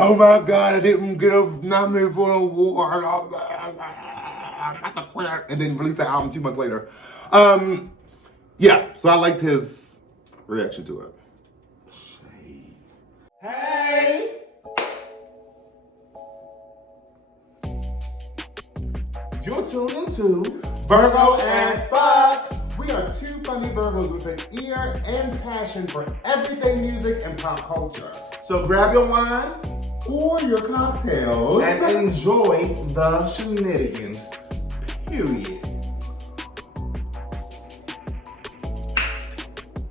Oh my God, I didn't get nominated for an award. I'm not the queer. And then released the album 2 months later. Yeah, so I liked his reaction to it. Hey! You're tuned into Virgo as fuck. We are two funny Virgos with an ear and passion for everything music and pop culture. So grab your wine Or your cocktails. and enjoy the shenanigans. Period.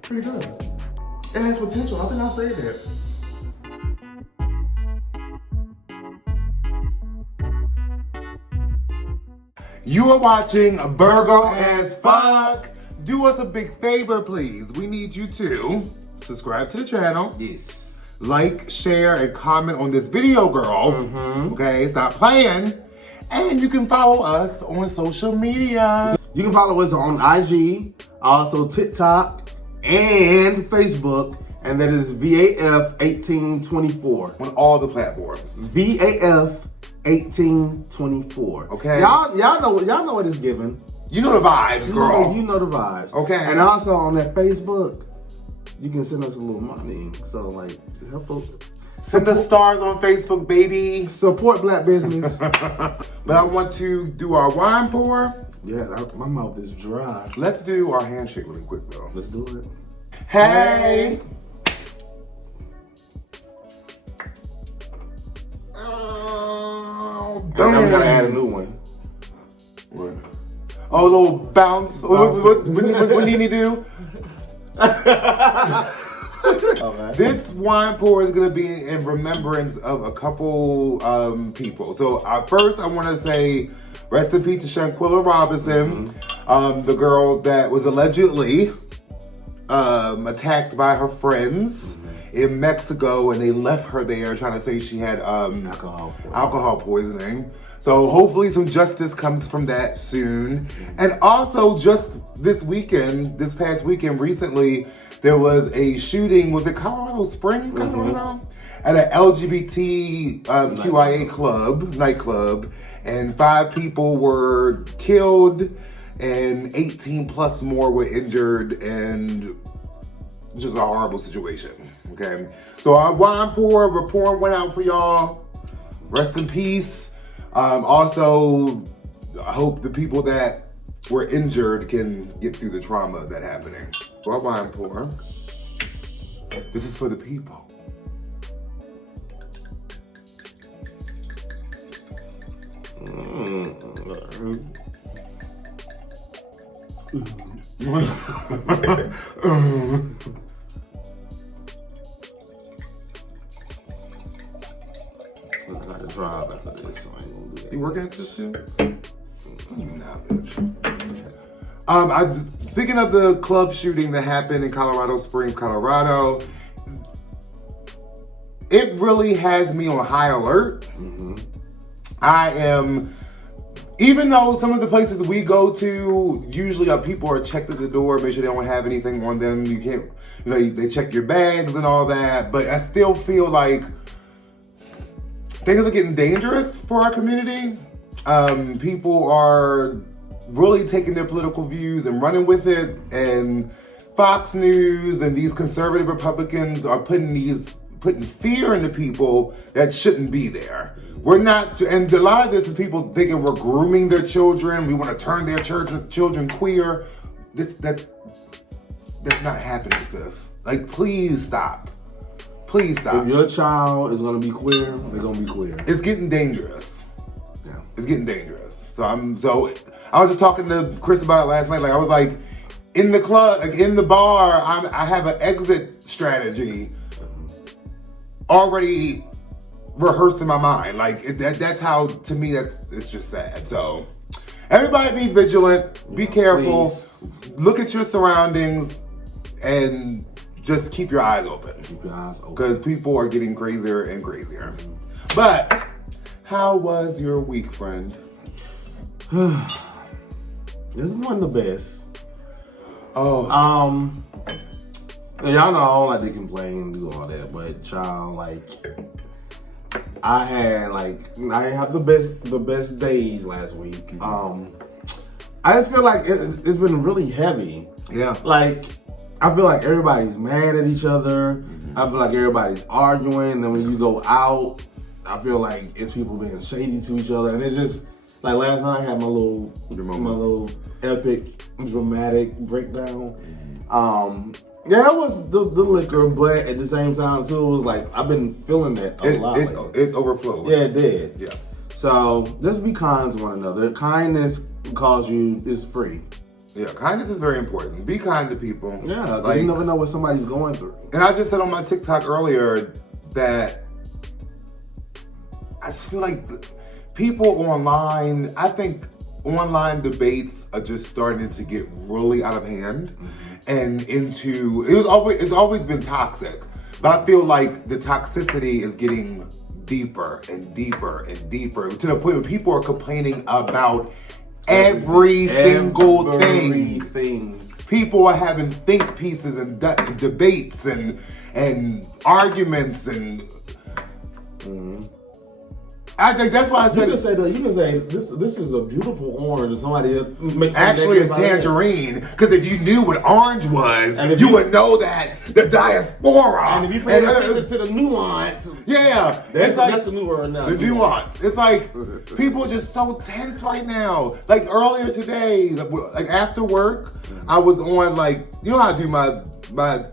Pretty good. It has potential. I think I'll say that. You are watching Virgo as fuck. Do us a big favor, please. We need you to subscribe to the channel. Yes. Like, share, and comment on this video, girl. Okay, stop playing. And you can follow us on social media. You can follow us on IG, also TikTok, and Facebook, and that is VAF 1824. On all the platforms. VAF 1824. Okay. Y'all know what it's giving. You know the vibes, girl. You know the vibes. Okay. And also on that Facebook, you can send us a little money. So like help us. Send the stars on Facebook, baby. Support black business. But I want to do our wine pour. Yeah, my mouth is dry. Let's do our handshake really quick, though. Let's do it. Hey. I'm gonna add a new one. What? Oh, a little bounce. What do you need to do? Okay. This wine pour is gonna be in remembrance of a couple people. So first, I want to say rest in peace to Shanquilla Robinson, the girl that was allegedly attacked by her friends in Mexico, and they left her there trying to say she had alcohol poisoning. So hopefully some justice comes from that soon. And also just this past weekend, recently, there was a shooting, was it Colorado Springs, Colorado? At an LGBT QIA nightclub, and 5 people were killed and 18 plus more were injured, and just a horrible situation, okay? So our wine report went out for y'all. Rest in peace. Also, I hope the people that were injured can get through the trauma of that happening. So our wine pour. This is for the people. I got to drive after this, so I ain't gonna do that. You working at this too? Nah, bitch. Speaking of the club shooting that happened in Colorado Springs, Colorado, it really has me on high alert. I am, even though some of the places we go to, usually people are checked at the door, make sure they don't have anything on them. You can't, they check your bags and all that, but I still feel like things are getting dangerous for our community. People are really taking their political views and running with it, and Fox News and these conservative Republicans are putting fear into people that shouldn't be there. We're not, and a lot of this is people thinking we're grooming their children. We want to turn their children queer. That's not happening, sis. Like, please stop. Please stop. If your child is gonna be queer, they're gonna be queer. It's getting dangerous. Yeah. It's getting dangerous. So I was just talking to Chris about it last night. Like, I was like, in the club, like in the bar, I have an exit strategy already rehearsed in my mind. Like that's how, to me, it's just sad. So everybody be vigilant, be careful, look at your surroundings, and just keep your eyes open. Keep your eyes open. Because people are getting crazier and crazier. But how was your week, friend? This wasn't the best. Oh. And y'all know I don't like to complain and do all that, but child, like, I have the best days last week. I just feel like it's been really heavy. Yeah. Like, I feel like everybody's mad at each other. I feel like everybody's arguing. Then when you go out, I feel like it's people being shady to each other. And it's just, like last night I had my little epic, dramatic breakdown. Yeah, it was the liquor, but at the same time too, it was like, I've been feeling that a lot. It overflowed. Yeah, it did. Yeah. So just be kind to one another. Kindness is free. Yeah, kindness is very important. Be kind to people. Yeah, like, you never know what somebody's going through. And I just said on my TikTok earlier that I just feel like people online, I think online debates are just starting to get really out of hand and into, it's always been toxic, but I feel like the toxicity is getting deeper and deeper and deeper to the point where people are complaining about every single thing. People are having think pieces and debates and arguments and I think that's why I said you can say this is a beautiful orange, and somebody makes actually it's tangerine. Because if you knew what orange was, you would know that the diaspora. And if you pay attention to the nuance, yeah, that's the new word now. The nuance. It's like people are just so tense right now. Like earlier today, like after work, I was on like, you know how I do my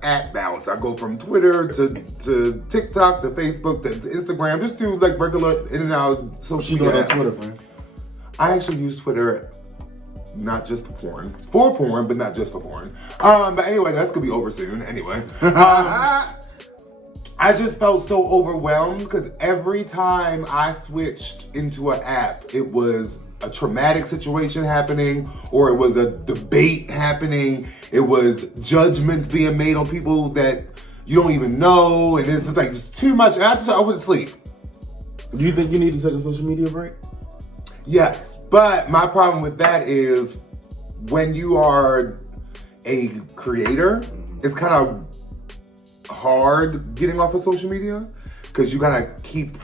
app bounce. I go from Twitter to TikTok to Facebook to Instagram. Just do like regular in and out social media. Twitter, man. I actually use Twitter not just for porn, but not just for porn. But anyway, that's gonna be over soon. Anyway, I just felt so overwhelmed because every time I switched into an app, it was a traumatic situation happening, or it was a debate happening. It was judgments being made on people that you don't even know, and it's like just too much. I wouldn't sleep. Do you think you need to take a social media break? Yes, but my problem with that is when you are a creator, it's kind of hard getting off of social media because you kind of keep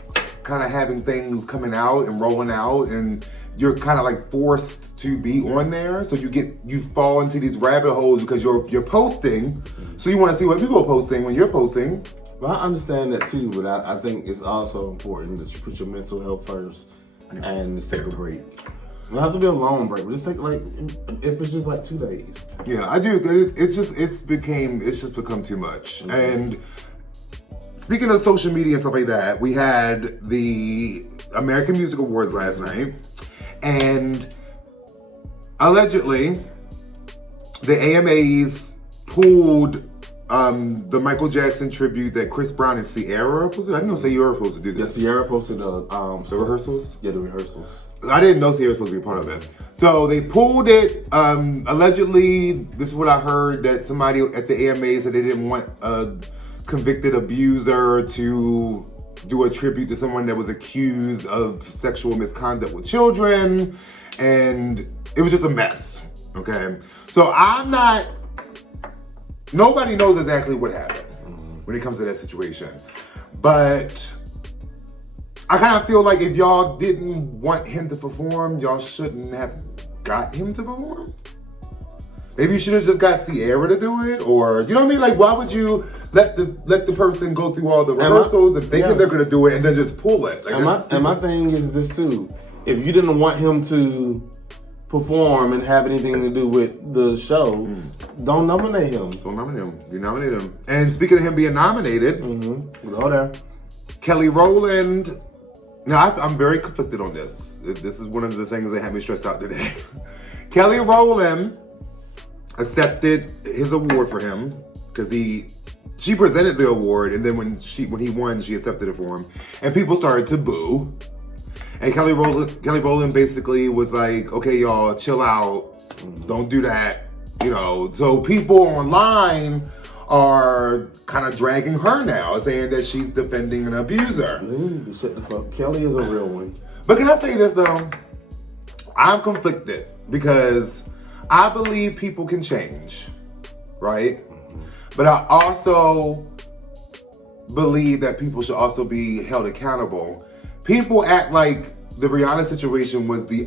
having things coming out and rolling out, and you're kind of like forced to be on there. So you fall into these rabbit holes because you're posting. So you want to see what people are posting when you're posting. Well, I understand that too, but I think it's also important that you put your mental health first and just take a break. It doesn't have to be a long break, but just take if it's just like 2 days. Yeah, I do. It's just become too much. And speaking of social media and stuff like that, we had the American Music Awards last night. And allegedly, the AMAs pulled the Michael Jackson tribute that Chris Brown and Sierra posted. I didn't know Sierra was supposed to do this. Yeah, Sierra posted the rehearsals? Yeah, the rehearsals. I didn't know Sierra was supposed to be a part of it. So they pulled it. Allegedly, this is what I heard, that somebody at the AMA said they didn't want a convicted abuser to do a tribute to someone that was accused of sexual misconduct with children, and it was just a mess, okay? So nobody knows exactly what happened when it comes to that situation, but I kind of feel like if y'all didn't want him to perform, y'all shouldn't have got him to perform. Maybe you should have just got Sierra to do it, or you know what I mean? Like, why would you let the person go through all the rehearsals and thinking they're gonna do it and then just pull it? Like, and my thing is this too: if you didn't want him to perform and have anything to do with the show, don't nominate him. Don't nominate him. Do nominate him. And speaking of him being nominated, go there. Kelly Rowland. Now I'm very conflicted on this. This is one of the things that had me stressed out today. Kelly Rowland accepted his award for him because she presented the award, and then when he won, she accepted it for him, and people started to boo. And Kelly Rowland basically was like, "Okay, y'all, chill out, don't do that," you know. So people online are kind of dragging her now, saying that she's defending an abuser. Shut the fuck. Kelly is a real one. But can I say this though? I'm conflicted because I believe people can change, right? But I also believe that people should also be held accountable. people act like the Rihanna situation was the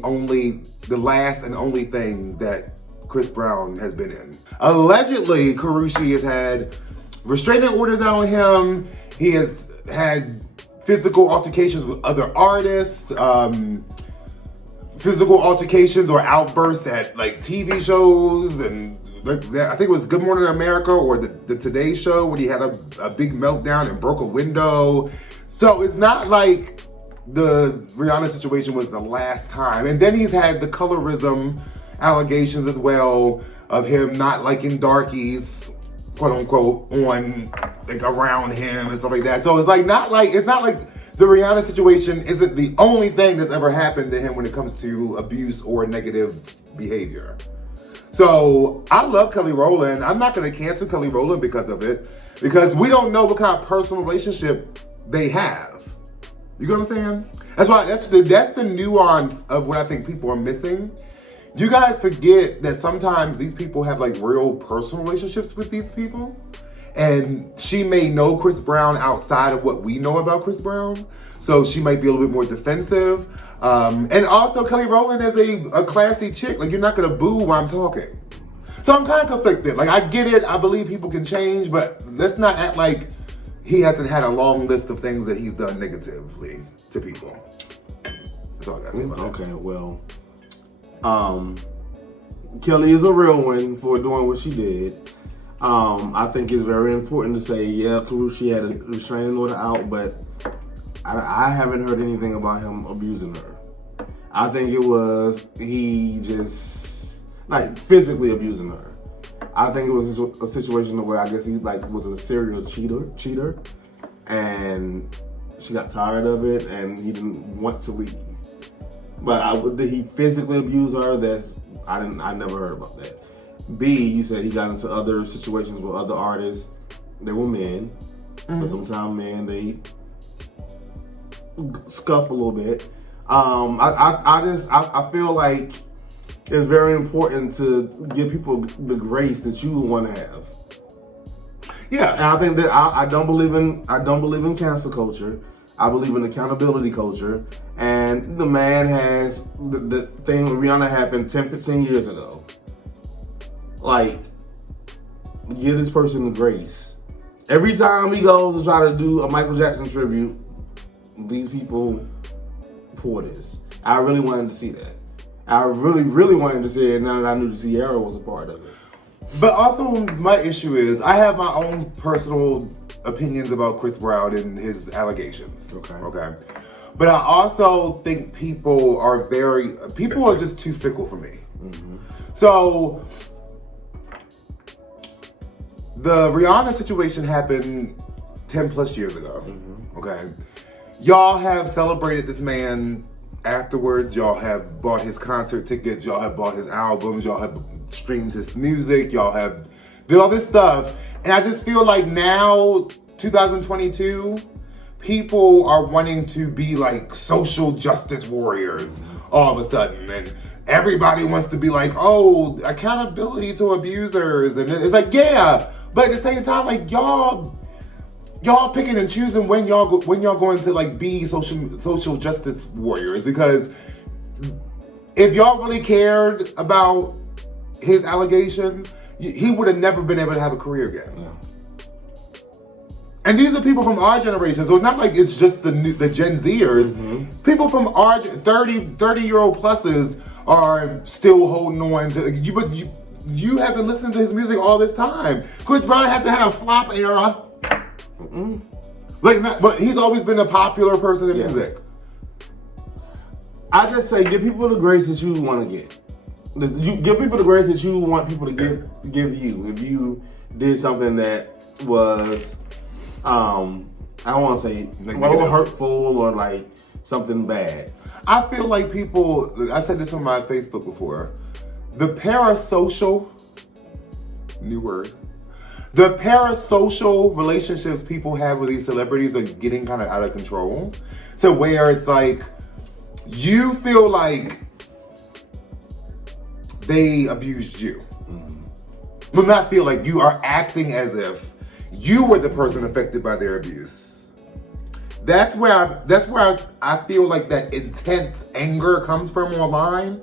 last and only thing that Chris Brown has been in. Allegedly, Karrueche has had restraining orders out on him. He has had physical altercations with other artists, physical altercations or outbursts at like TV shows, and I think it was Good Morning America or the Today Show when he had a big meltdown and broke a window. So it's not like the Rihanna situation was the last time. And then he's had the colorism allegations as well of him not liking darkies, quote unquote, on like around him and stuff like that. So it's not like the Rihanna situation isn't the only thing that's ever happened to him when it comes to abuse or negative behavior. So I love Kelly Rowland. I'm not going to cancel Kelly Rowland because of it, because we don't know what kind of personal relationship they have. You get what I'm saying? That's why that's the nuance of what I think people are missing. You guys forget that sometimes these people have like real personal relationships with these people. And she may know Chris Brown outside of what we know about Chris Brown. So she might be a little bit more defensive. And also Kelly Rowland is a classy chick. Like, you're not gonna boo while I'm talking. So I'm kind of conflicted. Like, I get it. I believe people can change, but let's not act like he hasn't had a long list of things that he's done negatively to people. That's all I gotta say about that. Okay, well, Kelly is a real one for doing what she did. I think it's very important to say, yeah, Karrueche had a restraining order out, but I haven't heard anything about him abusing her. I think it was he just like physically abusing her. I think it was a situation where I guess he like was a serial cheater, and she got tired of it, and he didn't want to leave. But did he physically abuse her? I never heard about that. B, you said he got into other situations with other artists. They were men, but sometimes men they scuff a little bit. I feel like it's very important to give people the grace that you want to have. Yeah, and I think that I don't believe in cancel culture. I believe in accountability culture. And the man has the thing with Rihanna happened 10, 15 years ago. Like, give this person the grace. Every time he goes to try to do a Michael Jackson tribute, these people pour this. I really wanted to see that. I really, really wanted to see it now that I knew the Sierra was a part of it. But also, my issue is I have my own personal opinions about Chris Brown and his allegations. Okay. But I also think people are just too fickle for me. Mm-hmm. So the Rihanna situation happened 10 plus years ago. Mm-hmm. Okay. Y'all have celebrated this man afterwards. Y'all have bought his concert tickets. Y'all have bought his albums. Y'all have streamed his music. Y'all have did all this stuff. And I just feel like now, 2022, people are wanting to be like social justice warriors all of a sudden. And everybody wants to be like, oh, accountability to abusers. And it's like, yeah. But at the same time, like, y'all picking and choosing when y'all going to like be social justice warriors, because if y'all really cared about his allegations, he would have never been able to have a career again. Yeah. And these are people from our generation, so it's not like it's just the Gen Zers. Mm-hmm. People from our 30-year-old pluses are still holding on to you, but you have been listening to his music all this time. Chris Brown hasn't had a flop era. Mm-mm. But he's always been a popular person in music. I just say give people the grace that you want to get. You give people the grace that you want people to give you. If you did something that was, I don't want to say hurtful or like something bad. I feel like people, I said this on my Facebook before, the parasocial, new word, the parasocial relationships people have with these celebrities are getting kind of out of control, to where it's like, you feel like they abused you. Mm-hmm. But not feel like you are acting as if you were the person affected by their abuse. That's where I feel like that intense anger comes from online.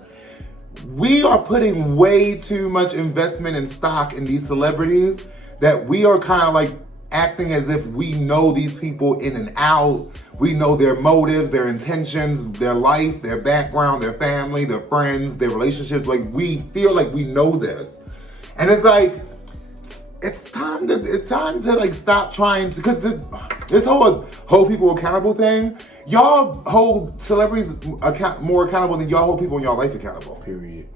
We are putting way too much investment and stock in these celebrities that we are kind of like acting as if we know these people in and out. We know their motives, their intentions, their life, their background, their family, their friends, their relationships. Like, we feel like we know this. And it's like, it's time to like stop trying to, because this whole hold people accountable thing, y'all hold celebrities more accountable than y'all hold people in y'all life accountable. Period.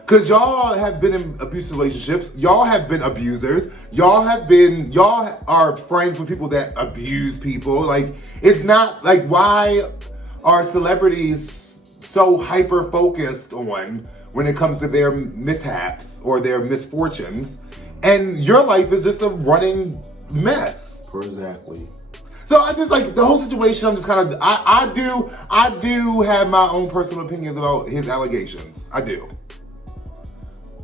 Because y'all have been in abusive relationships. Y'all have been abusers. Y'all are friends with people that abuse people. Like, it's not like, why are celebrities so hyper focused on when it comes to their mishaps or their misfortunes, and your life is just a running mess? Exactly. So I just like the whole situation. I'm just kind of I do have my own personal opinions about his allegations. I do.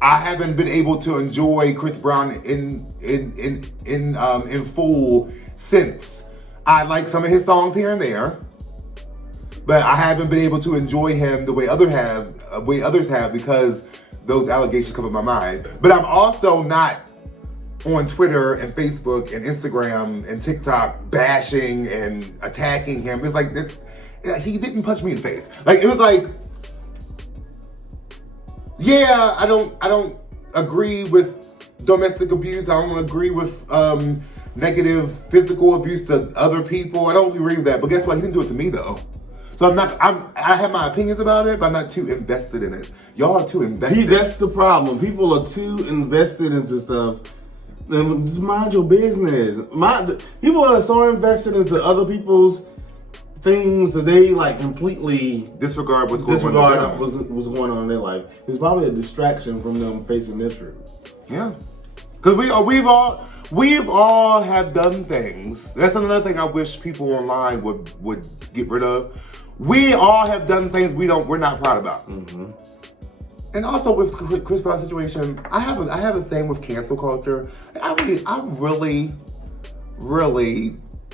I haven't been able to enjoy Chris Brown in full since. I like some of his songs here and there, but I haven't been able to enjoy him the way others have because those allegations come in my mind. But I'm also not on Twitter and Facebook and Instagram and TikTok bashing and attacking him. It's like this. He didn't punch me in the face. Like, it was like, yeah, I don't agree with domestic abuse. I don't agree with negative physical abuse to other people. I don't agree with that. But guess what? He didn't do it to me though. So I have my opinions about it, but I'm not too invested in it. Y'all are too invested. That's the problem. People are too invested into stuff. Just mind your business. People are so invested into other people's things that they like completely disregard what's going on in their life. It's probably a distraction from them facing their truth. Yeah, because we've all have done things. That's another thing I wish people online would get rid of. We all have done things we're not proud about. Mm-hmm. And also with Chris Brown's situation, I have a thing with cancel culture. I really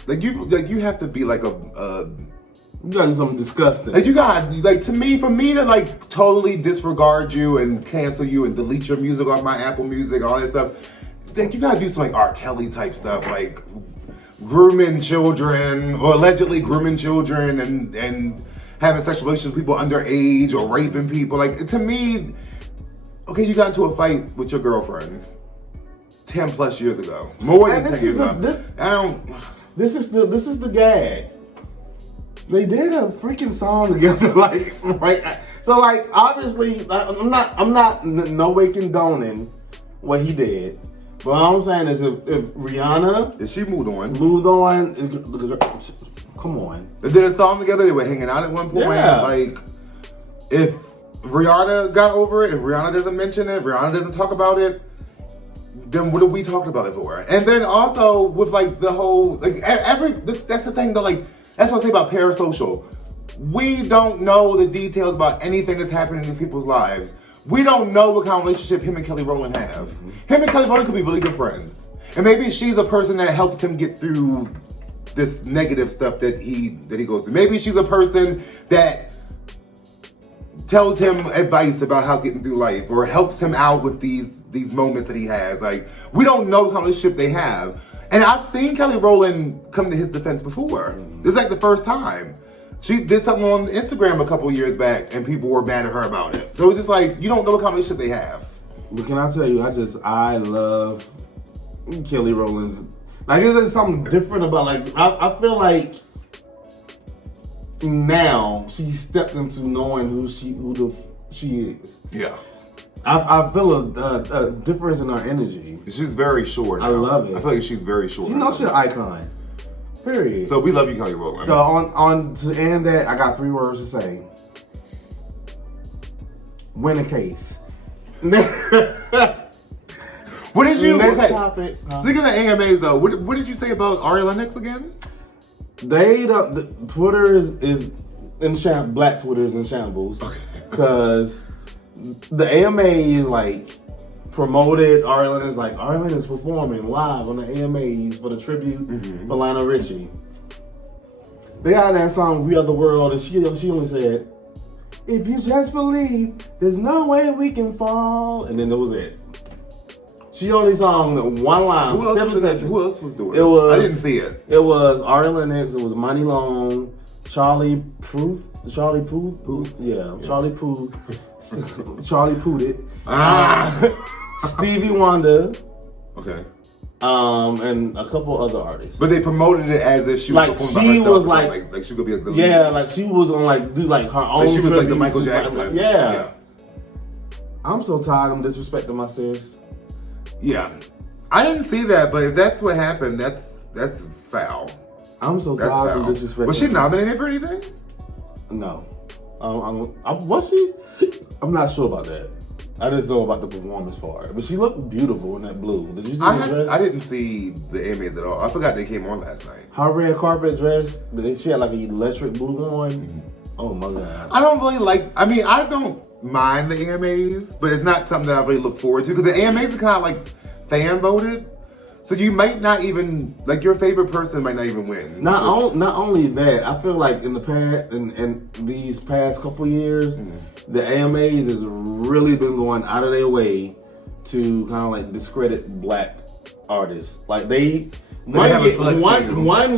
like you have to be like you gotta do something disgusting. Like, you got, like, for me to like totally disregard you and cancel you and delete your music off my Apple Music, all that stuff. Like, you gotta do some like R. Kelly type stuff, like grooming children or allegedly grooming children and having sexual relations with people underage or raping people. Like, to me, okay, you got into a fight with your girlfriend 10 plus years ago, more than 10 years ago. This is the gag. They did a freaking song together, like, right? So, like, obviously, I'm not no way condoning what he did. But all I'm saying is, if Rihanna, she moved on, come on. They did a song together. They were hanging out at one point. Yeah. Like, if Rihanna got over it, if Rihanna doesn't mention it, Rihanna doesn't talk about it, then what are we talking about it for? And then also with like the whole, like, that's the thing though, like, that's what I say about parasocial. We don't know the details about anything that's happening in these people's lives. We don't know what kind of relationship him and Kelly Rowland have. Mm-hmm. Him and Kelly Rowland could be really good friends. And maybe she's a person that helps him get through this negative stuff that he goes through. Maybe she's a person that tells him advice about how getting through life or helps him out with these moments that he has. Like, we don't know what kind of relationship they have. And I've seen Kelly Rowland come to his defense before. This is like the first time. She did something on Instagram a couple years back and people were mad at her about it. So it's just like, you don't know what kind of relationship they have. But can I tell you, I love Kelly Rowland's, like, there's something different about, like, I feel like now she stepped into knowing who she is. Yeah. I feel a difference in her energy. She's very short. I love it. I feel like she's very short. She knows she's an icon. Period. So we love you, Kelly Rowland. So on to end that, I got 3 words to say. Win a case. What did you? Next okay. topic. Speaking of AMAs though, what did you say about Ari Lennox again? The Twitter is in shambles. Black Twitter is in shambles because the AMAs like promoted Ari Lennox, like Ari Lennox performing live on the AMAs for the tribute for Lionel Richie. They had that song "We Are the World," and she only said, "If you just believe, there's no way we can fall," and then that was it. She only sung one line. Who else was doing it? I didn't see it. It was Ari Lennox. It was Money Long, Charlie Puth. Yeah, Charlie Puth. Charlie Puth. Stevie Wonder. Okay. And a couple other artists. But they promoted it as if she was like performing by she herself, was like she could be like the lead. Like she was on do her own. She was like the Michael Jackson. Yeah. I'm so tired of them disrespecting my sis. Yeah, I didn't see that, but if that's what happened, that's foul. I'm so tired of them disrespecting. Was she nominated for anything? No. Was she? I'm not sure about that. I just know about the performance part. But she looked beautiful in that blue. Did you see the dress? I didn't see the AMAs at all. I forgot they came on last night. Her red carpet dress, she had like an electric blue on. Mm-hmm. Oh my God. I don't really I don't mind the AMAs, but it's not something that I really look forward to because the AMAs are kind of like fan voted. So you might not even, your favorite person might not even win. Not only that, I feel like in the past, in these past couple years, the AMAs has really been going out of their way to kind of discredit black artists. One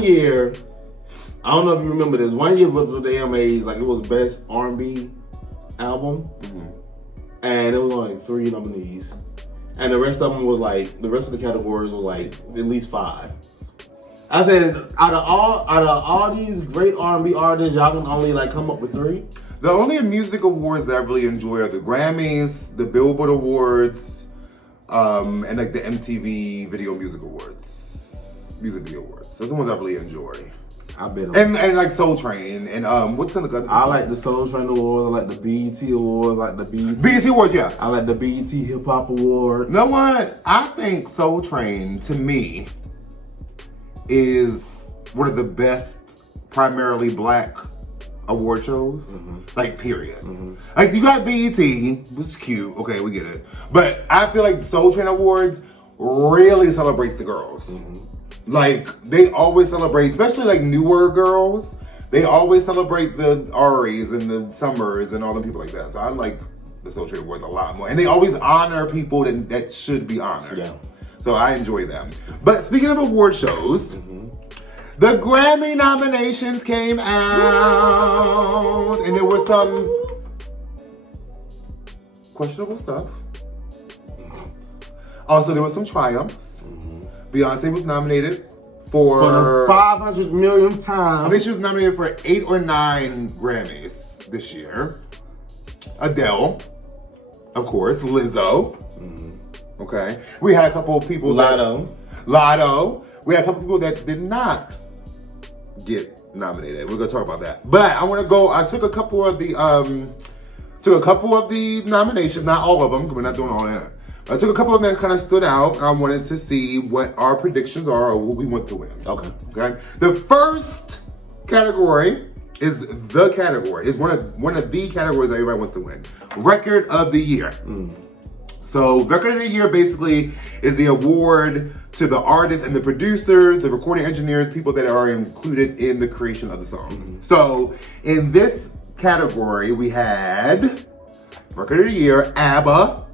year, I don't know if you remember this, one year was with the AMAs, it was best R&B album, and it was only 3 nominees. And the rest of them was the rest of the categories were at least 5. I said, out of all these great R&B artists, y'all can only come up with 3. The only music awards that I really enjoy are the Grammys, the Billboard Awards, and the MTV Video Music Awards, Music Video Awards. Those are the ones I really enjoy. I bet. And Soul Train and what's in the? I like the Soul Train Awards. I like the BET Awards. I like the BET Awards. Yeah. I like the BET Hip Hop Award. You know what? I think Soul Train to me is one of the best primarily black award shows. Period. You got BET, which is cute. Okay, we get it. But I feel like Soul Train Awards really celebrates the girls. They always celebrate, especially newer girls, they always celebrate the Aries and the Summers and all the people like that. So I like the Soul Train Awards a lot more. And they always honor people that should be honored. Yeah. So I enjoy them. But speaking of award shows, the Grammy nominations came out. And there was some questionable stuff. Also, there was some triumphs. Beyonce was nominated for the 500 millionth time. I think she was nominated for 8 or 9 Grammys this year. Adele, of course, Lizzo. Okay, we had a couple of people. Lotto. We had a couple of people that did not get nominated. We're gonna talk about that. But I want to go. I took a couple of the nominations, not all of them, because we're not doing all that. I took a couple of them that kind of stood out. I wanted to see what our predictions are or what we want to win. Okay. The first category is one of the categories that everybody wants to win. Record of the Year. So Record of the Year basically is the award to the artists and the producers, the recording engineers, people that are included in the creation of the song. So in this category, we had Record of the Year, ABBA,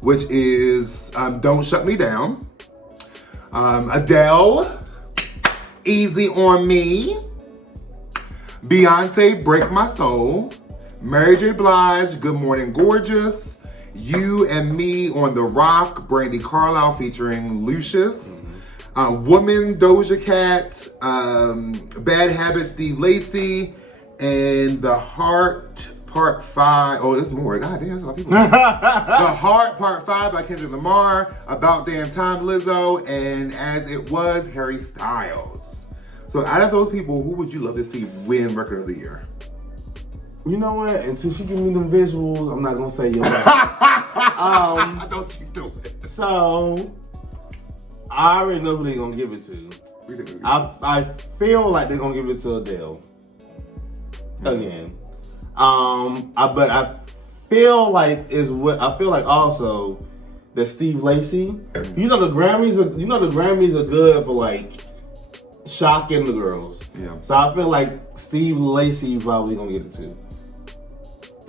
which is Don't Shut Me Down. Adele, Easy on Me. Beyonce, Break My Soul. Mary J. Blige, Good Morning Gorgeous. You and Me on the Rock, Brandy Carlisle featuring Lucius. Woman, Doja Cat. Bad Habits, Steve Lacy. And The Heart, Part 5. Oh, there's more. God damn, there's a lot of people. The Heart, Part 5 by Kendrick Lamar. About Damn Time, Lizzo. And As It Was, Harry Styles. So out of those people, who would you love to see win Record of the Year? You know what? Until she give me them visuals, I'm not gonna say your name. Don't you do it. So I already know who they're gonna give it to. I feel like they're gonna give it to Adele again. But I feel like also that Steve Lacy. You know the Grammys are good for shocking the girls. Yeah. So I feel like Steve Lacy probably gonna get it too.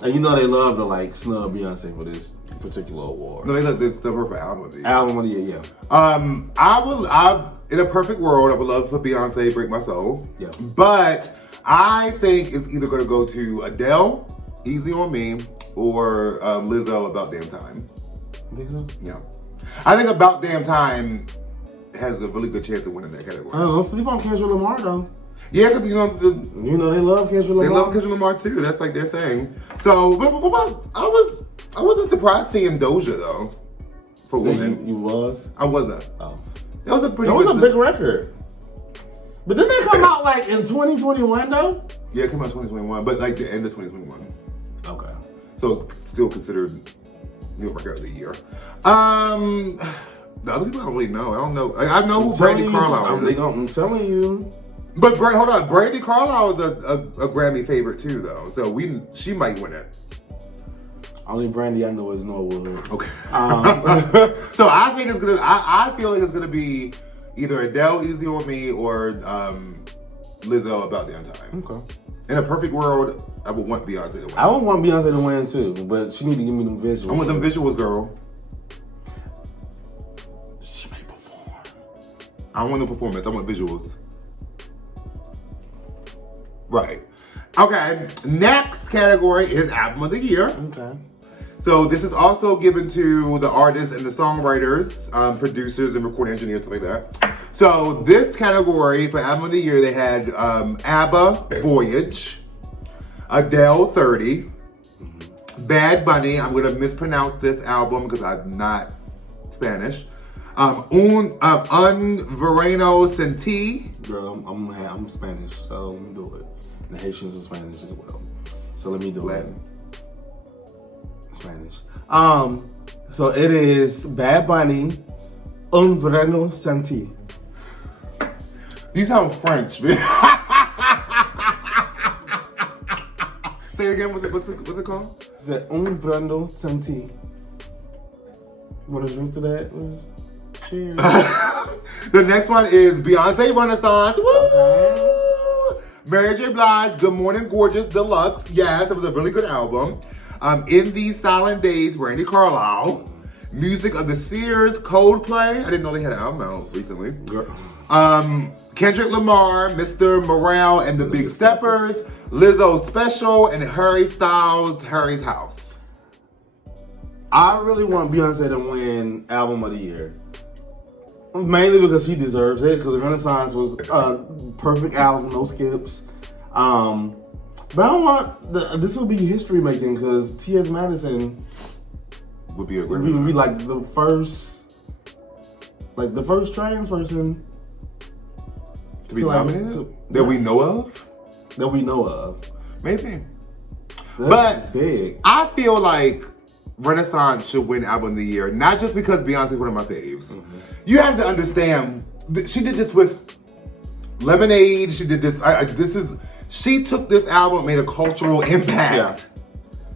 And you know they love to like snub Beyonce for this particular award. No, they look this number for album of the year. Album of the year, yeah. I in a perfect world, I would love for Beyonce Break My Soul. Yeah. But I think it's either gonna go to Adele, Easy on Me, or Lizzo, About Damn Time. You think so? Yeah. I think About Damn Time has a really good chance of winning that category. Don't sleep on Kendrick Lamar though. Yeah, because You know they love Kendrick Lamar. they love Kendrick Lamar too. That's like their thing. So, but I wasn't surprised seeing Doja though. For So women, you was? I wasn't. Oh. That was a pretty. That was a good big record. But didn't they come out like in 2021 though? Yeah, it came out 2021, but like the end of 2021. Okay. So still considered record of the year. The other people I don't really know. I don't know. I know who Brandy Carlisle is. I'm telling you. But hold on, Brandy Carlisle is a Grammy favorite too, though. So she might win it. Only Brandy I know is Norwood. Okay. So I think it's gonna. I feel like it's gonna be either Adele, Easy on Me, or Lizzo, About Damn Time. Okay. In a perfect world, I would want Beyonce to win. I would want Beyonce to win too, but she need to give me them visuals. I want them visuals, girl. She may perform. I don't want no performance. I want visuals. Right. Okay. Next category is Album of the Year. Okay. So this is also given to the artists and the songwriters, producers, and recording engineers, stuff like that. So this category for Album of the Year, they had ABBA, Voyage, Adele, 30, Bad Bunny, I'm going to mispronounce this album because I'm not Spanish, Un Verano Senti. Girl, I'm Spanish, so let me do it. And the Haitians are Spanish as well. So let me do Latin. it. Spanish. So it is Bad Bunny, Un Verano Senti. You sound French, man. Say it again. What's it called? It's the Un Verano Senti. You want to drink to that? Cheers. The next one is Beyonce Renaissance. Woo! Okay. Mary J. Blige, Good Morning Gorgeous Deluxe. Yes, it was a really good album. In These Silent Days, Brandy Carlisle. Music of the Spheres, Coldplay. I didn't know they had an album out recently. Girl. Kendrick Lamar, Mr. Morale and the Big Steppers, Lizzo Special, and Harry Styles, Harry's House. I really want Beyonce to win Album of the Year. Mainly because she deserves it, because Renaissance was a perfect album, no skips. But I don't want, this will be history making, because T.S. Madison Would be a great would be like the first trans person to be to, like, nominated? That we know of? that we know of. Maybe. That's But big. I feel like Renaissance should win Album of the Year, not just because Beyonce's one of my faves. Mm-hmm. You have to understand, she did this with Lemonade. She did this. She took this album and made a cultural impact. Yeah.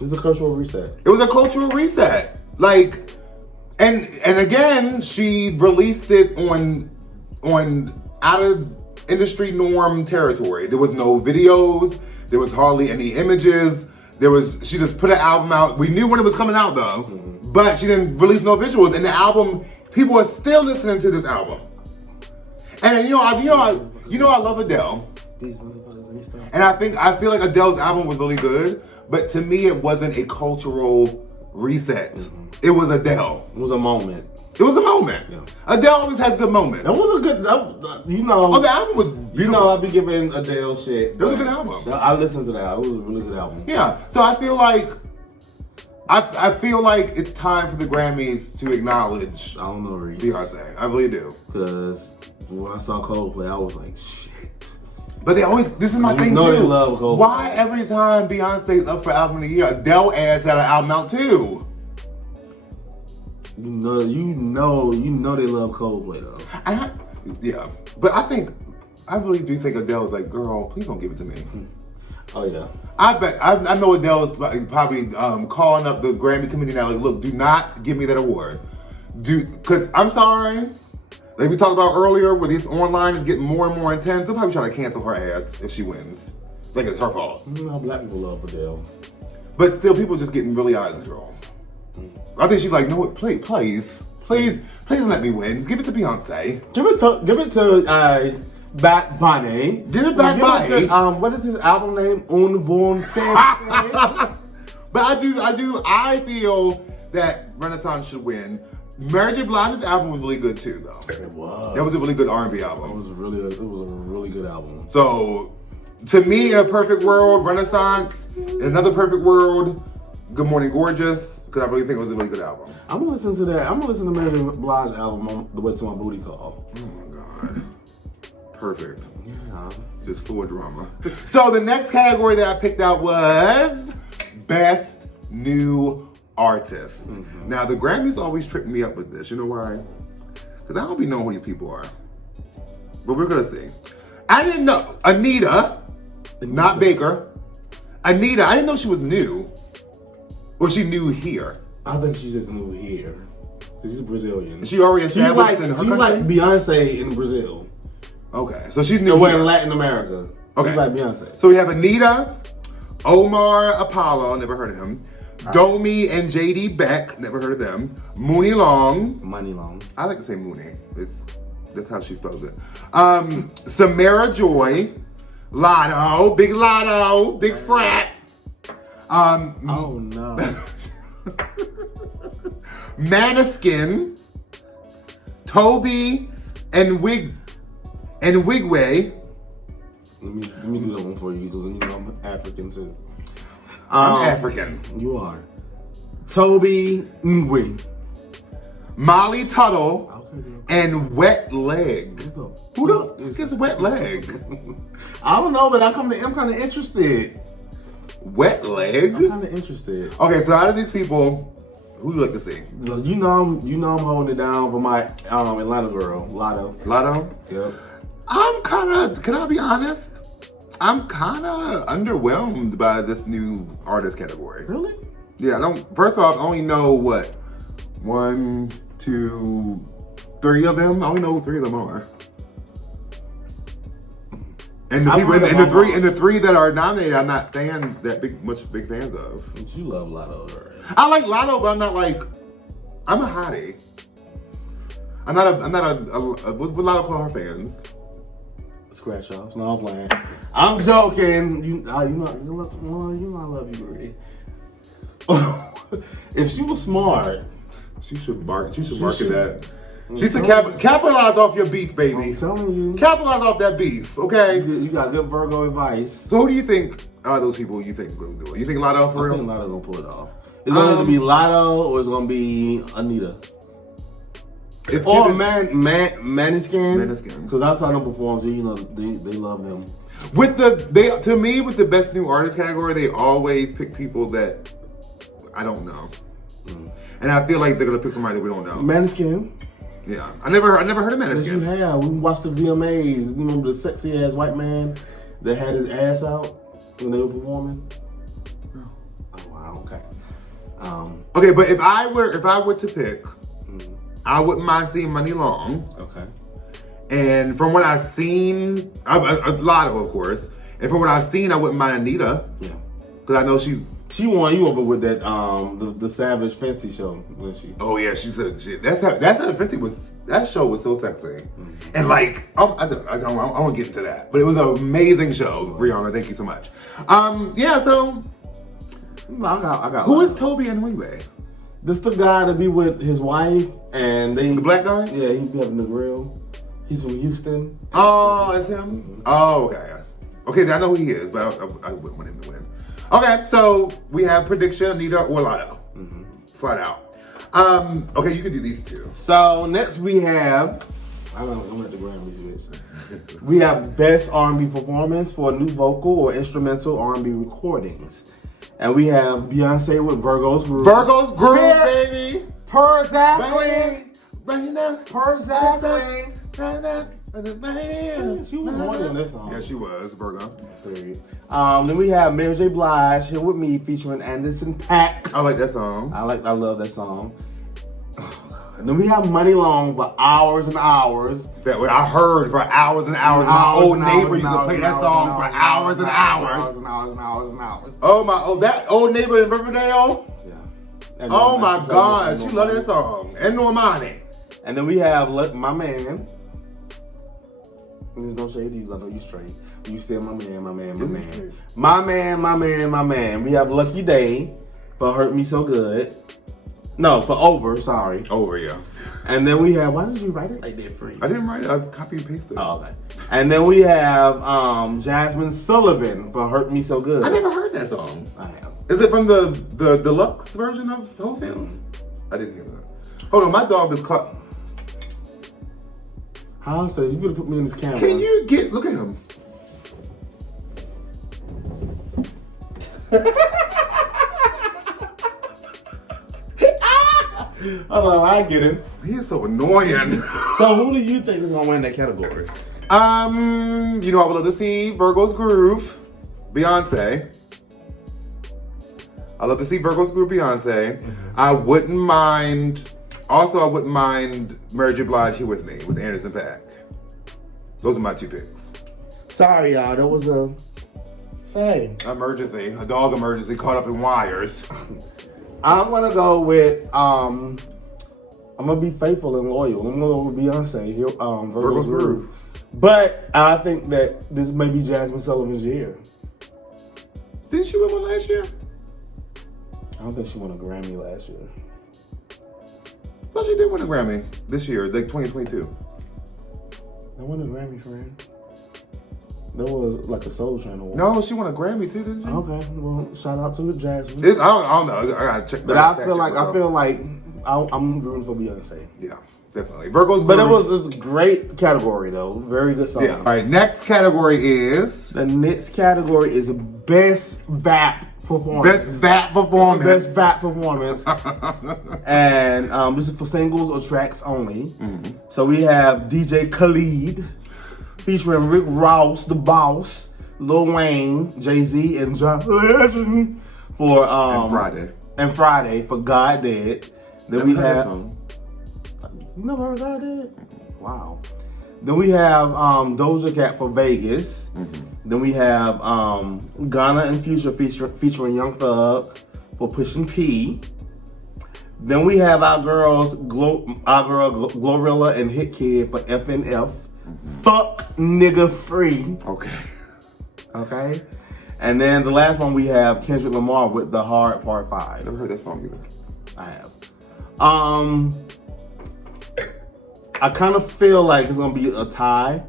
It's a cultural reset. It was a cultural reset. Like, and again, she released it on out of industry norm territory. There was no videos. There was hardly any images. She just put an album out. We knew when it was coming out though, but she didn't release no visuals. And the album, people are still listening to this album. And I love Adele. These motherfuckers ain't stopping. And I feel like Adele's album was really good, but to me it wasn't a cultural reset. It was Adele. It was a moment. It was a moment. Yeah. Adele always has good moments. That was a good, Oh, the album was beautiful. You know, I be giving Adele shit. It was a good album. I listened to that. It was a really good album. Yeah. So I feel like it's time for the Grammys to acknowledge I don't know, Reese. Beyonce. I really do. Because when I saw Coldplay, I was like, shit. But this is my You thing know too. they love Coldplay. Why every time Beyonce's up for Album of the Year, Adele adds that an album out too? You know they love Coldplay though. Yeah. But I really do think Adele's like, girl, please don't give it to me. Oh yeah. I know Adele's probably calling up the Grammy committee now, like, look, do not give me that award. Because I'm sorry, Like we talked about earlier, where this online is getting more and more intense, they'll probably try to cancel her ass if she wins. Like it's her fault. You know, black people love Adele. But still, people just getting really out of control. I think she's like, no, please let me win. Give it to Beyonce. Give it to Bad Bunny. Give it back Bunny. What is his album name? Un Bon But I feel that Renaissance should win. Mary J. Blige's album was really good too, though. It was. That was a really good R&B album. It was a really good album. So, to me, in a perfect world, Renaissance. In another perfect world, Good Morning Gorgeous. Because I really think it was a really good album. I'm gonna listen to that. I'm gonna listen to Mary J. Blige's album on the way to my booty call. Oh my God. Perfect. Yeah. Just full of drama. So the next category that I picked out was Best New Artist. Mm-hmm. Now the Grammys always trip me up with this. You know why? Because I don't be knowing who these people are. But we're gonna see. I didn't know. Anita. Not Baker. Anita, I didn't know she was new. Or she new here. I think she's just new here. She's Brazilian. She already established in her country? She's like Beyonce in Brazil. Okay, so she's new in Latin America. Okay. She's like Beyonce. So we have Anita, Omar Apollo, never heard of him. Domi and JD Beck, never heard of them. Mooney Long. Money Long. I like to say Mooney. That's how she spells it. Samara Joy, Lotto, big frat. Oh no. Maniskin, Toby, and Wigway. Let me do that one for you because you know I'm African too. I'm African. You are. Toby Ngwe. Molly Tuttle and Wet Leg. Who the fuck is Wet Leg? I don't know, but I'm kind of interested. Wet Leg? I'm kind of interested. Okay, so out of these people, who you like to see? You know I'm holding it down for my Atlanta girl, Lotto. Lotto? Yep. Can I be honest? I'm kind of underwhelmed by this new artist category. Really? Yeah, first off, I only know what? 1, 2, 3 of them? I only know who 3 of them are. And the three that are nominated, I'm not big fans of. But you love Lotto, right? I like Lotto, but I'm not like, I'm a hottie. I'm not a what Lotto call her fans? Scratch offs. No, I'm playing. I'm joking. You know I love you, Rudy. If she was smart, she should market that. She said capitalize off your beef, baby. I'm telling you. Capitalize off that beef, okay? You got good Virgo advice. So who do you think are those people you think are going to do it? You think Lotto for real? I think Lotto going to pull it off. It's going to be Lotto or it's going to be Anita. Or Maniskin. Because I saw them perform, so you know, they love them. To me, with the best new artist category, they always pick people that I don't know. And I feel like they're going to pick somebody that we don't know. Maniskin. Yeah, I never heard of Maniskin. Yes, you have. We watched the VMAs. You remember the sexy ass white man that had his ass out when they were performing? Oh wow, okay. Okay, but if I were to pick, I wouldn't mind seeing Money Long. Okay. And from what I've seen, a lot of course. And from what I've seen, I wouldn't mind Anita. Yeah. Because I know she won you over with that the Savage Fenty show, wasn't she? Oh yeah, she said shit. That's how Fenty was. That show was so sexy, and like I won't get into that, but it was an amazing show. Brianna, thank you so much. Yeah, so I got. Who is Toby and Wingway? This the guy to be with his wife, and the black guy. Yeah, he's having the grill. He's from Houston. Oh, it's him. Oh, okay. Okay, I know who he is, but I wouldn't want him to win. Okay, so we have prediction, Anita or Lotto. Flat out. Okay, you can do these two. So next we have, I'm at the Grammys, bitch. We have Best R&B Performance for New Vocal or Instrumental R&B Recordings. And we have Beyonce with Virgo's Groove. Virgo's Groove, baby! Perzactly! Perzactly! She was more than this song. Yeah, she was, Virgo. Then we have Mary J. Blige, Here With Me, featuring Anderson .Paak. I like that song. I love that song. And then we have Money Long for hours and hours. That way I heard for hours and hours. My old neighbor used to play that song for hours and hours. That old neighbor in Riverdale? Yeah. Oh my God, she love that song. And Normani. And then we have my man. There's no shade to you, I know you straight. You still my man. We have Lucky Day for Hurt Me So Good. No, for Over, sorry. Over, yeah. And then we have, why did you write it like that for you? I didn't write it, I copy and pasted it. Oh, okay. And then we have Jasmine Sullivan for Hurt Me So Good. I never heard that song. I have. Is it from the deluxe version of Hotels? I didn't hear that. Hold on, my dog is caught. How? So you could put me in this camera. Can you look at him. Hold on, I get him. He is so annoying. So who do you think is gonna win that category? I would love to see Virgo's Groove, Beyonce. I love to see Virgo's Groove, Beyonce. Mm-hmm. I wouldn't mind Mary J. Blige Here With Me with Anderson .Paak. Those are my two picks. Sorry, y'all. That was a emergency, a dog emergency caught up in wires. I'm gonna go with I'm gonna be faithful and loyal. I'm gonna go with Beyonce. Virgo's Groove. But I think that this may be Jasmine Sullivan's year. Didn't she win one last year? I don't think she won a Grammy last year. Well, she did win a Grammy this year, like 2022. I won a Grammy, friend. That was like a Soul Train award. No, she won a Grammy too, didn't she? Okay, well, shout out to Jasmine. I don't know. I gotta check. But I feel like I'm rooting for Beyonce. Yeah, definitely. Virgo's Groove. But it was a great category though. Very good song. Yeah. All right. Next category is the next category is Best VAP Performance. Best VAP Performance. Best VAP Performance. And this is for singles or tracks only. Mm-hmm. So we have DJ Khaled featuring Rick Ross, The Boss, Lil Wayne, Jay-Z, and John Legend for and Friday for God Dead. Then we have you never heard God Dead? Wow. Then we have Doja Cat for Vegas. Mm-hmm. Then we have Ghana and Future featuring Young Thug for Pushin' P. Then we have our girl Glorilla and Hit Kid for FNF. Mm-hmm. Fuck Nigga Free. Okay. And then the last one we have Kendrick Lamar with The Hard Part 5. Never heard that song either. I have. I kind of feel like it's gonna be a tie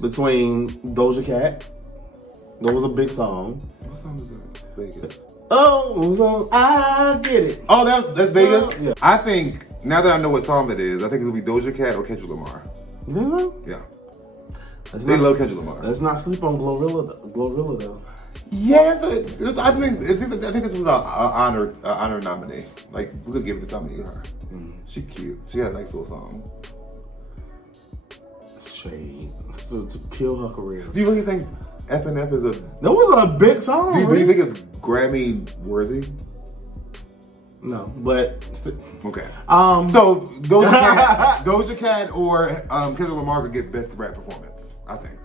between Doja Cat. That was a big song. What song is that? Vegas. Oh, so I get it. Oh, that's Vegas? Yeah. I think, now that I know what song that is, I think it'll be Doja Cat or Kendrick Lamar. Really? Yeah. They love Kendrick Lamar. Let's not sleep on Glorilla though. Yeah, I think this was an honor nominee. Like, we could give it to somebody her. She cute. She had a nice little song. Shade. To kill her career. Do you really think FNF is a... That was a big song. Do you think it's Grammy worthy? No, but... Okay. So, Doja Cat or Kendrick Lamar could get Best Rap Performance, I think.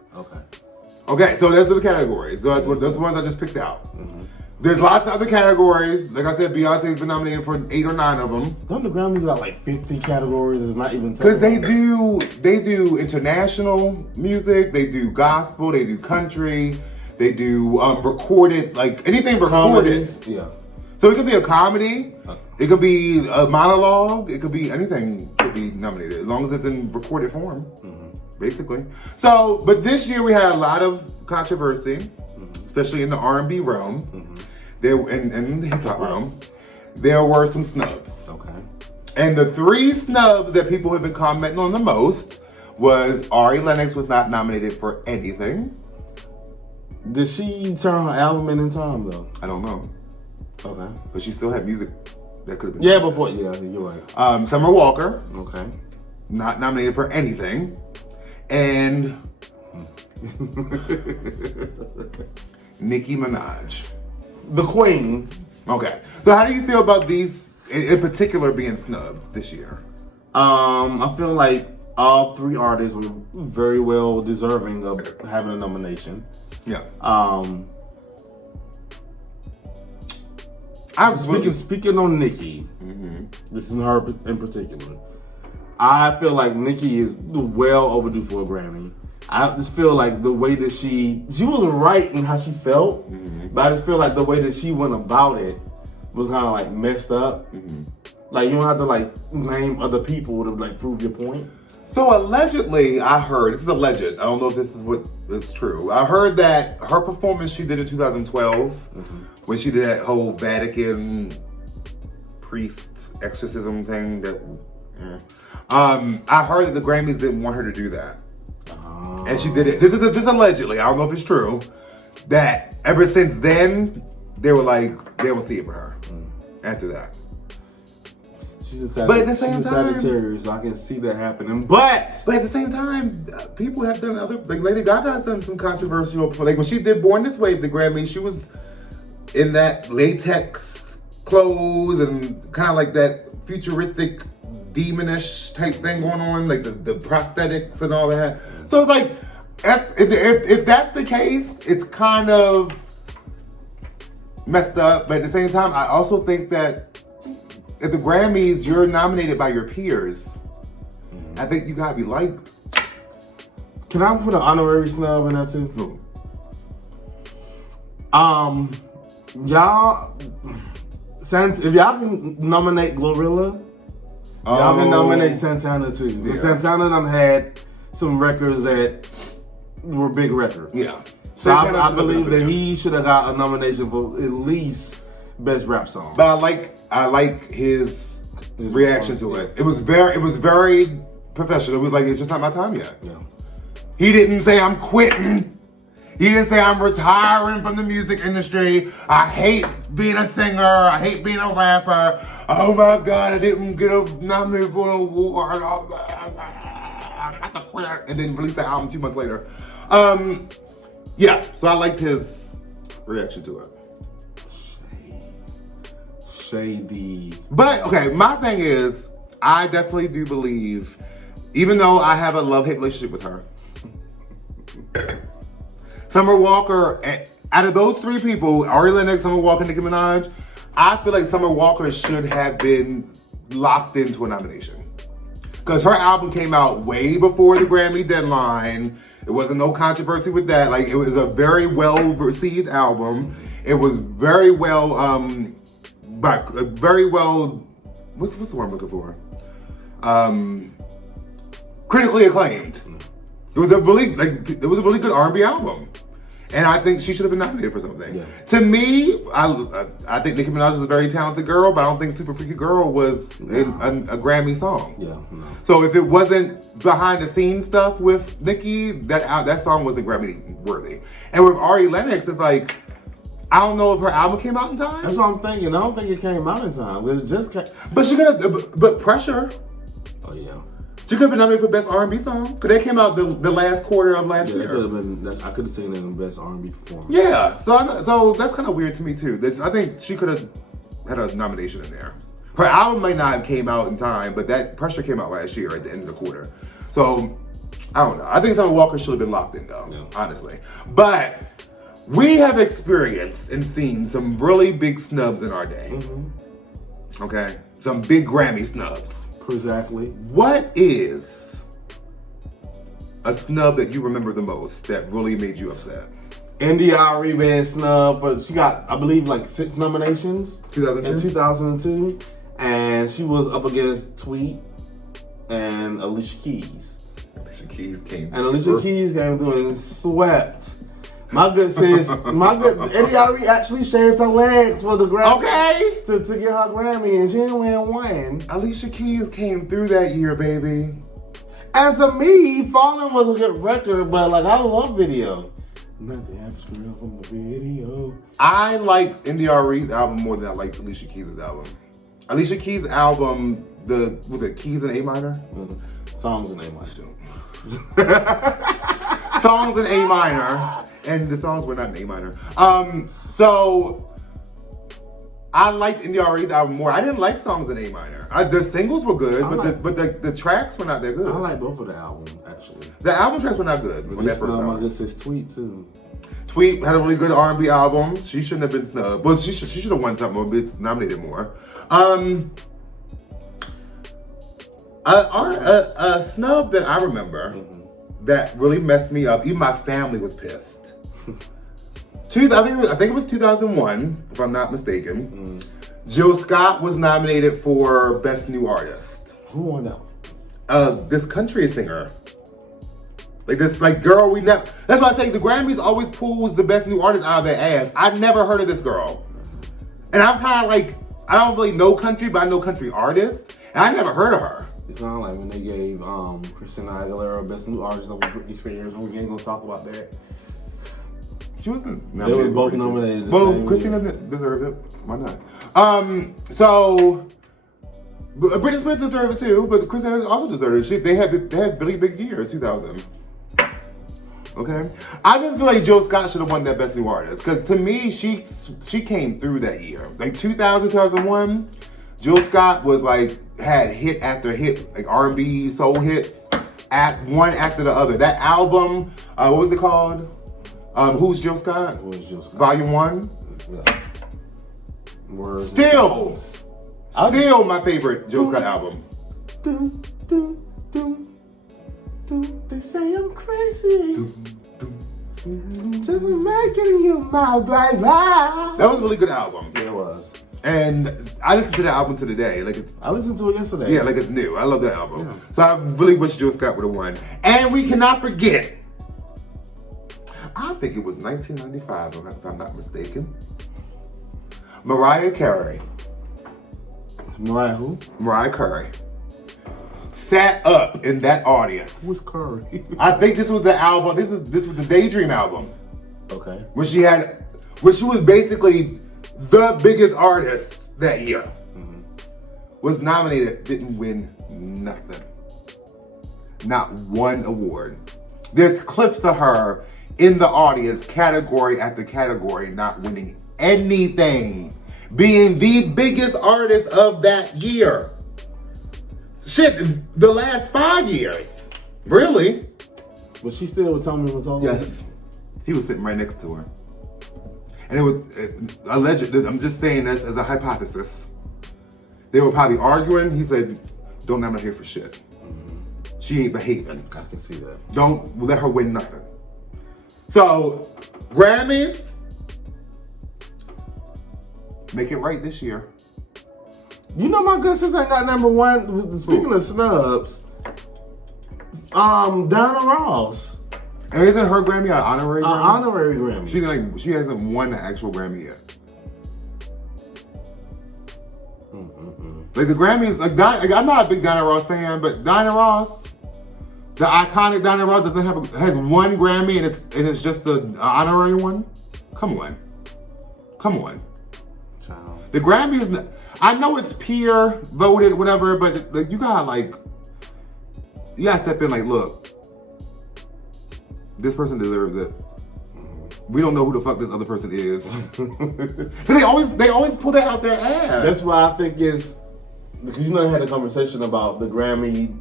Okay, so those are the categories. Those are the ones I just picked out. Mm-hmm. There's lots of other categories. Like I said, Beyonce's been nominated for 8 or 9 of them. Don't the Grammys got like 50 categories? It's not even... Because they do international music, they do gospel, they do country, they do recorded, like anything recorded. Comedies. Yeah. So it could be a comedy, it could be a monologue, it could be anything could be nominated, as long as it's in recorded form, basically. So, but this year we had a lot of controversy, especially in the R&B realm, in the hip hop realm. There were some snubs. Okay. And the 3 snubs that people have been commenting on the most was Ari Lennox was not nominated for anything. Did she turn her album in time though? I don't know. Okay. But she still had music that could have been. Yeah, before. Yeah, you're right. Summer Walker. Okay. Not nominated for anything. And Nicki Minaj. The Queen. Okay. So how do you feel about these, in particular, being snubbed this year? I feel like all three artists were very well deserving of having a nomination. Yeah. Speaking on Nicki, this is her in particular. I feel like Nicki is well overdue for a Grammy. I just feel like the way that she was right in how she felt, but I just feel like the way that she went about it was kind of like messed up. Like you don't have to like name other people to like prove your point. So allegedly, I heard, this is alleged, I don't know if this is what is true. I heard that her performance she did in 2012, when she did that whole Vatican priest exorcism thing, that I heard that the Grammys didn't want her to do that. And she did it, this is just allegedly, I don't know if it's true, that ever since then, they were like, they don't see it for her after that. But at the same time, Sagittarius, so I can see that happening. But at the same time, people have done other, like Lady Gaga has done some controversial, like when she did Born This Way at the Grammy, she was in that latex clothes and kind of like that futuristic demonish type thing going on, like the prosthetics and all that. So it's like, if that's the case, it's kind of messed up. But at the same time, I also think that at the Grammys, you're nominated by your peers. I think you gotta be liked. Can I put an honorary snub in that too? Y'all, if y'all can nominate Glorilla, y'all can nominate Santana too. Because Santana done had some records that were big records. Yeah. So I believe that he should have got a nomination for at least Best Rap Song. But I like his reaction to it. It was very professional. It was like, it's just not my time yet. Yeah. He didn't say I'm quitting. He didn't say I'm retiring from the music industry. I hate being a singer. I hate being a rapper. Oh my God, I didn't get nominated for an award. I got to quit. And then release the album 2 months later. Yeah, so I liked his reaction to it. Shady. But okay, my thing is, I definitely do believe, even though I have a love-hate relationship with her, Summer Walker, out of those three people, Ari Lennox, Summer Walker, Nicki Minaj, I feel like Summer Walker should have been locked into a nomination. Because her album came out way before the Grammy deadline. It wasn't no controversy with that. Like, it was a very well-received album. It was very well, what's the word I'm looking for? Critically acclaimed. It was a really good R&B album. And I think she should have been nominated for something. Yeah. To me, I think Nicki Minaj is a very talented girl, but I don't think Super Freaky Girl was a Grammy song. Yeah. No. So if it wasn't behind the scenes stuff with Nicki, that song wasn't Grammy worthy. And with Ari Lennox, it's like, I don't know if her album came out in time. That's what I'm thinking. I don't think it came out in time. It just But she could have, but Pressure. Oh yeah. She could have been nominated for Best R&B Song. Because they came out the last quarter of last year. I could have seen it in Best R&B Performance. Yeah, so that's kind of weird to me too. I think she could have had a nomination in there. Her album might not have came out in time, but that Pressure came out last year at the end of the quarter. So, I don't know. I think Summer Walker should have been locked in though, honestly. But we have experienced and seen some really big snubs in our day. Okay? Some big Grammy snubs. Exactly. What is a snub that you remember the most that really made you upset? Ari been snubbed, but she got, I believe, like 6 nominations 2002? in 2002. And she was up against Tweet and Alicia Keys. Alicia Keys came through and swept. My good sis, Ari actually shaved her legs for the Grammy. Okay. To get her Grammy, and she didn't win one. Alicia Keys came through that year, baby. And to me, Fallen was a good record, but like, I love Video. Not the average girl from the video. I liked Ari's album more than I liked Alicia Keys' album. Alicia Keys' album, was it Keys in A minor? Songs in A minor. Songs in A minor, and the songs were not in A minor. So I liked Ari's album more. I didn't like songs in A minor. The singles were good, but the tracks were not that good. I like both of the albums, actually. The album tracks were not good. When that first my good sis Tweet, too. Tweet had a really good R&B album. She shouldn't have been snubbed. Well, she should have won something or been nominated more. A snub that I remember that really messed me up. Even my family was pissed. I think it was 2001, if I'm not mistaken. Jill Scott was nominated for Best New Artist. Who won that one? This country singer. Girl, we never. That's why I say the Grammys always pulls the Best New Artist out of their ass. I've never heard of this girl. And I'm kind of like, I don't really know country, but I know country artists. And I never heard of her. It sounded like when they gave Christina Aguilera Best New Artist over Britney Spears. We ain't gonna talk about that. She wasn't nominated. They were both nominated. Well, Christina deserved it. Why not? So Britney Spears deserved it too, but Christina also deserved it. They had really big years, 2000. Okay, I just feel like Jill Scott should have won that Best New Artist because to me, she came through that year. Like 2000, 2001, Jill Scott was had hit after hit, R&B soul hits, one after the other. That album, what was it called? Who's Jill Scott? Who's Jill Scott? Volume 1. Yeah. Still my favorite Jill Scott album. They say I'm crazy. Just making you my baby. That was a really good album. Yeah, it was. And I listened to that album to today. I listened to it yesterday. Yeah, it's new. I love that album. Yeah. So I really wish Jill Scott would have won. And we cannot forget, I think it was 1995, if I'm not mistaken, Mariah Carey. Mariah who? Mariah Carey. Sat up in that audience. Who's Curry? I think this was the album. This was the Daydream album. Okay. When she was basically the biggest artist that year. Was nominated, didn't win nothing. Not one award. There's clips of her in the audience, category after category, not winning anything. Being the biggest artist of that year. Shit, the last 5 years. Really? But she still was telling me what's all Yes. He was sitting right next to her. And it was alleged, I'm just saying this as a hypothesis. They were probably arguing. He said, don't nominate her for shit. She ain't behaving. I can see that. Don't let her win nothing. So, Grammys, make it right this year. You know my good sis ain't got number one. Speaking of snubs, Diana Ross. And isn't her Grammy an honorary Grammy? Honorary Grammy. She hasn't won an actual Grammy yet. The Grammys, I'm not a big Diana Ross fan, but Diana Ross, the iconic Diana Ross has one Grammy and it's just the honorary one. Come on. Child. The Grammys, I know it's peer voted, whatever, but you gotta step in. Look, this person deserves it. We don't know who the fuck this other person is. they always pull that out their ass. That's why I think it's because they had a conversation about the Grammy,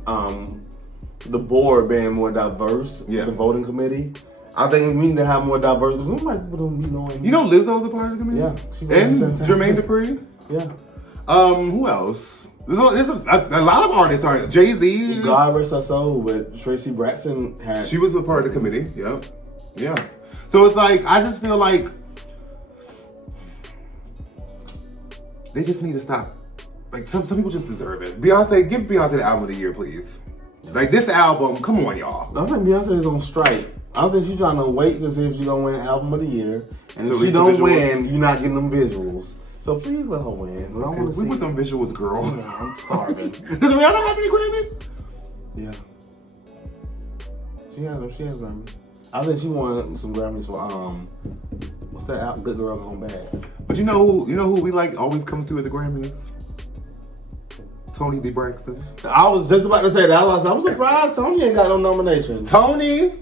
the board being more diverse. Yeah. The voting committee. I think we need to have more diverse. Because people don't be knowing. You know Lizzo's a part of the committee? Yeah. And Jermaine Dupri? Yeah. Who else? There's a lot of artists are. Jay-Z. God rest her soul, but Tracy Bratson had. She was a part of the committee. Yep. Yeah. So it's I just feel like they just need to stop. Some people just deserve it. Beyonce, give Beyonce the album of the year, please. This album, come on, y'all. I think Beyonce is on strike. I think she's trying to wait to see if she's gonna win album of the year. And if she don't win, you're not getting them visuals. So please let her win. I want to see. We with them visuals, girl. Yeah, I'm starving. Does Rihanna have any Grammys? Yeah. She has Grammys. I think she won some Grammys for what's that album? Good Girl Gone Bad. But you know who we always comes through at the Grammys? Tony D. Braxton. I was just about to say that. I'm surprised Tony ain't got no nominations. Tony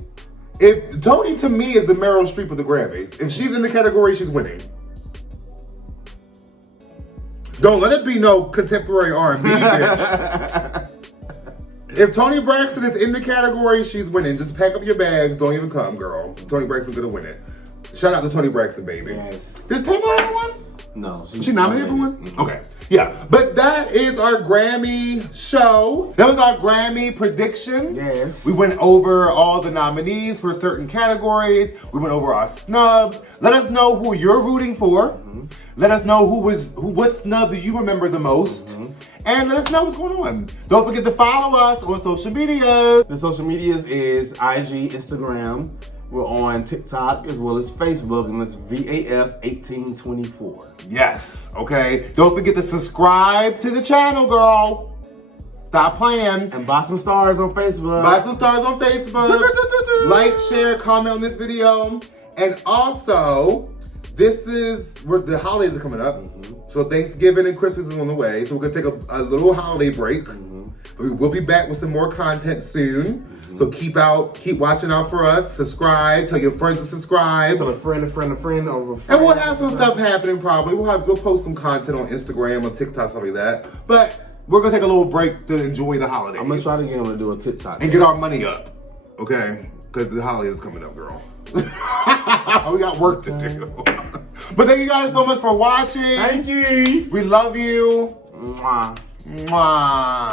to me is the Meryl Streep of the Grammys. If she's in the category, she's winning. Don't let it be no contemporary R&B, bitch. If Toni Braxton is in the category, she's winning. Just pack up your bags. Don't even come, girl. Toni Braxton's gonna win it. Shout out to Toni Braxton, baby. Yes. Does Taylor have one? No. She nominated for one? Okay. Yeah. But that is our Grammy show. That was our Grammy predictions. Yes. We went over all the nominees for certain categories. We went over our snubs. Let us know who you're rooting for. Let us know what snub do you remember the most. And let us know what's going on. Don't forget to follow us on social media. The social medias is IG, Instagram. We're on TikTok as well as Facebook, and it's VAF 1824. Yes, okay. Don't forget to subscribe to the channel, girl. Stop playing. And buy some stars on Facebook. Buy some stars on Facebook. Like, share, comment on this video. And also, the holidays are coming up. So Thanksgiving and Christmas is on the way. So we're gonna take a little holiday break. We will be back with some more content soon. So keep watching out for us. Subscribe. Tell your friends to subscribe. Tell a friend over friend. And we'll have some stuff happening probably. We'll post some content on Instagram or TikTok, something like that. But we're gonna take a little break to enjoy the holidays. I'm gonna try to get him to do a TikTok. And get our money up. Okay? Because the holidays is coming up, girl. We got work to do. But thank you guys so much for watching. Thank you. We love you. Mwah. Mwah.